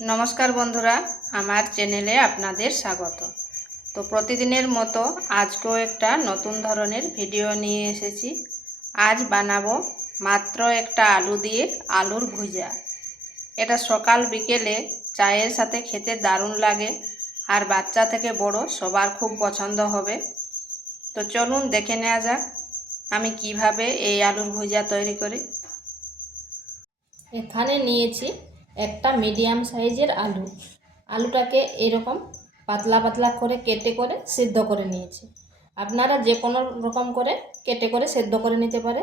নমস্কার বন্ধুরা, আমার চ্যানেলে আপনাদের স্বাগত। তো প্রতিদিনের মতো আজকেও একটা নতুন ধরনের ভিডিও নিয়ে এসেছি। আজ বানাবো মাত্র একটা আলু দিয়ে আলুর ভুজা। এটা সকাল বিকেলে চায়ের সাথে খেতে দারুণ লাগে, আর বাচ্চা থেকে বড় সবার খুব পছন্দ হবে। তো চলুন দেখে নেওয়া যাক আমি কিভাবে এই আলুর ভুজা তৈরি করি। এখানে নিয়েছি একটা মিডিয়াম সাইজের আলুটাকে এরকম পাতলা পাতলা করে কেটে করে সিদ্ধ করে নিয়েছি। আপনারা যে কোনো রকম করে কেটে করে সিদ্ধ করে নিতে পারে।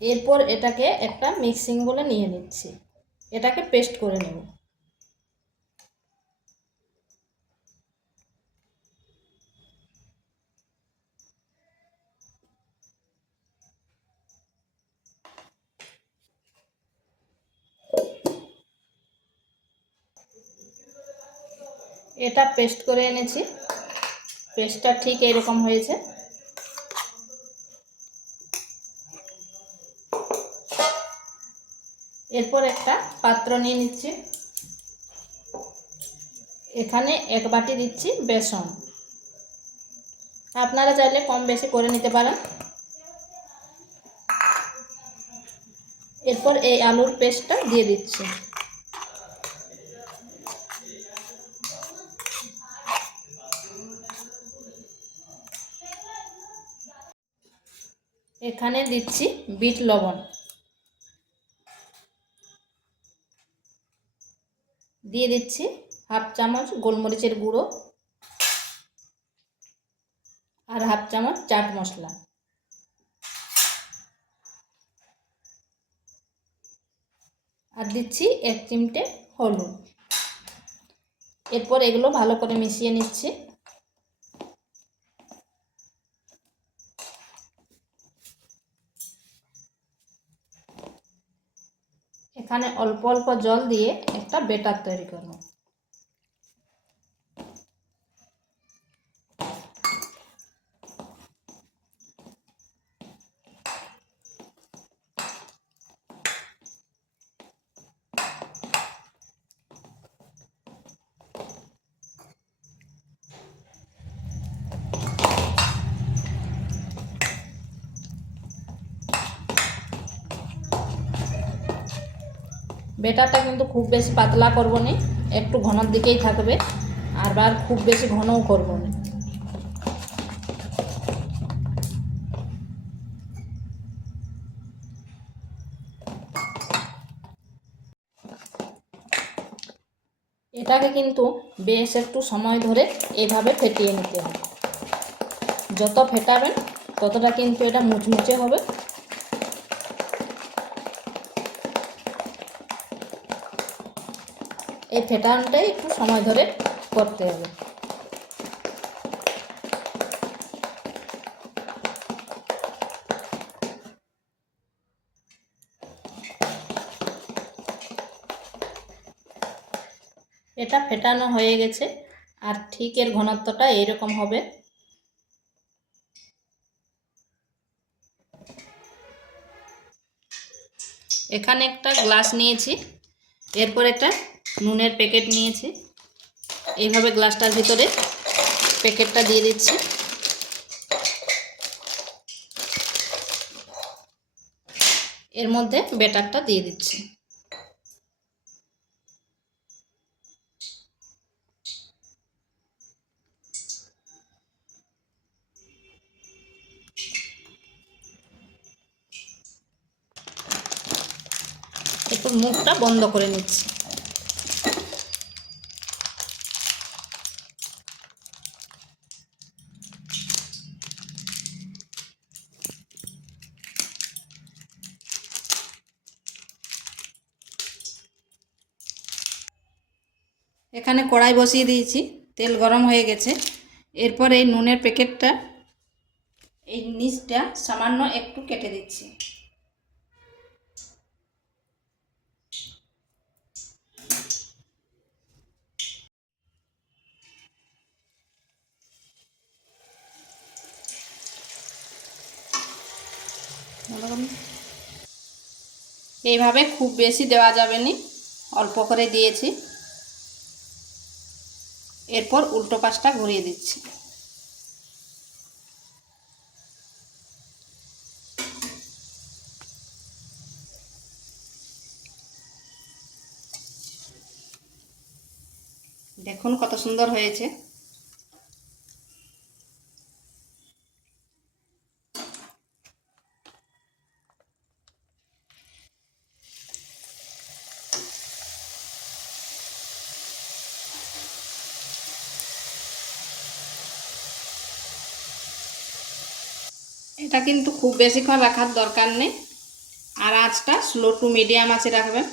এরপর এটাকে একটা মিক্সিং বলে নিয়ে নিচ্ছি, এটাকে পেস্ট করে নেব। এটা পেস্ট করে এনেছি, পেস্টটা ঠিক এরকম হয়েছে। এরপর একটা পাত্র নিয়ে নিচ্ছি, এখানে এক বাটি দিচ্ছি বেসন। আপনারা চাইলে কম বেশি করে নিতে পারেন। এরপর এই আলুর পেস্টটা দিয়ে দিচ্ছি। এখানে দিচ্ছি বিট লবণ, দিয়ে দিচ্ছি হাফ চামচ গোলমরিচের গুঁড়ো আর হাফ চামচ চাট মশলা, আর দিচ্ছি এক চিমটে হলুদ। এরপর এগুলো ভালো করে মিশিয়ে নিচ্ছি। এখানে অল্প অল্প জল দিয়ে একটা ব্যাটার তৈরি করব। ব্যাটারটা কিন্তু খুব বেশি পাতলা করব না, একটু ঘনর দিকেই থাকবে, আর খুব বেশি ঘনও করব না। এটাকে কিন্তু বেশ একটু সময় ধরে এভাবে ফেটিয়ে নিতে হবে। যত ফেটাবেন ততটা কিন্তু এটা মুচমুচে হবে। এই ফেটানোটাই একটু সময় ধরে করতে হবে। এটা ফেটানো হয়ে গেছে, আর ঠিক এর ঘনত্বটা এইরকম হবে। এখানে একটা গ্লাস নিয়েছি, এরপর একটা নুনের প্যাকেট নিয়েছি। এইভাবে গ্লাসটার ভিতরে প্যাকেটটা দিয়ে দিচ্ছি। এর মধ্যে ব্যাটারটা দিয়ে দিচ্ছি। এরপর মুখটা বন্ধ করে নিচ্ছি। এখানে কড়াই বসিয়ে দিয়েছি, তেল গরম হয়ে গেছে। এরপর এই নুনের প্যাকেটটা এই নিচটা সামান্য একটু কেটে দিচ্ছি। এইভাবে খুব বেশি দেওয়া যাবে না, অল্প করে দিয়েছি। এরপর উল্টো পাশটা ঘুরিয়ে দিচ্ছি। দেখুন কত সুন্দর হয়েছে। এটা কিন্তু খুব বেশিক্ষণ রাখার দরকার নেই, আর আঁচটা স্লো টু মিডিয়াম আঁচে রাখবেন।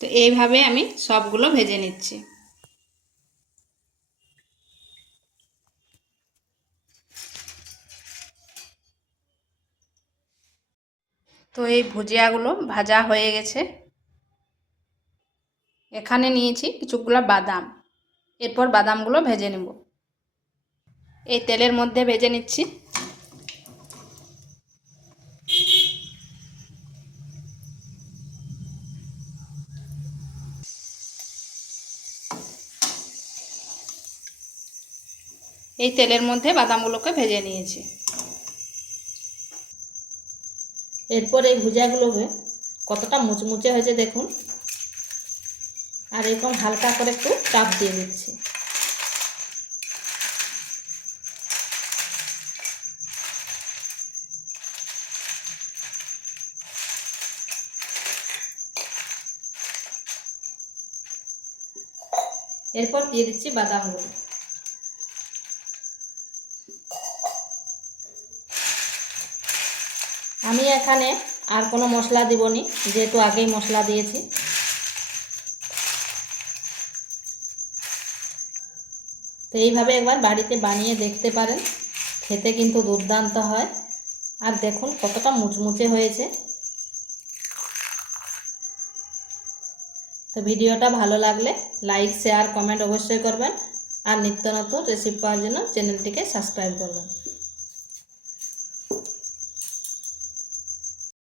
তো এইভাবে আমি সবগুলো ভেজে নিচ্ছি। তো এই ভুজিয়াগুলো ভাজা হয়ে গেছে। এখানে নিয়েছি কিছুগুলো বাদাম, এরপর বাদামগুলো ভেজে নেব। এই তেলের মধ্যে ভেজে নিচ্ছি। এই তেলের মধ্যে বাদামগুলোকে ভেজে নিয়েছি। এরপর এই ভুজিয়াগুলোকে কতটা মুচমুচে হয়েছে দেখুন, আর এরকম হালকা করে একটু চাপ দিয়ে দিচ্ছি। এরপর দিয়ে দিচ্ছি বাদামগুলো। আমি এখানে আর কোনো মশলা দিবনি, যেহেতু আগেই মশলা দিয়েছি। তো এইভাবে একবার বাড়িতে বানিয়ে দেখতে পারেন, খেতে কিন্তু দুর্দান্ত হয়। আর দেখুন কতটা মুচমুচে হয়েছে। তো ভিডিওটা ভালো লাগলে লাইক, শেয়ার, কমেন্ট অবশ্যই করবেন। আর নিত্য নতুন রেসিপি পাওয়ার জন্য চ্যানেলটিকে সাবস্ক্রাইব করবেন।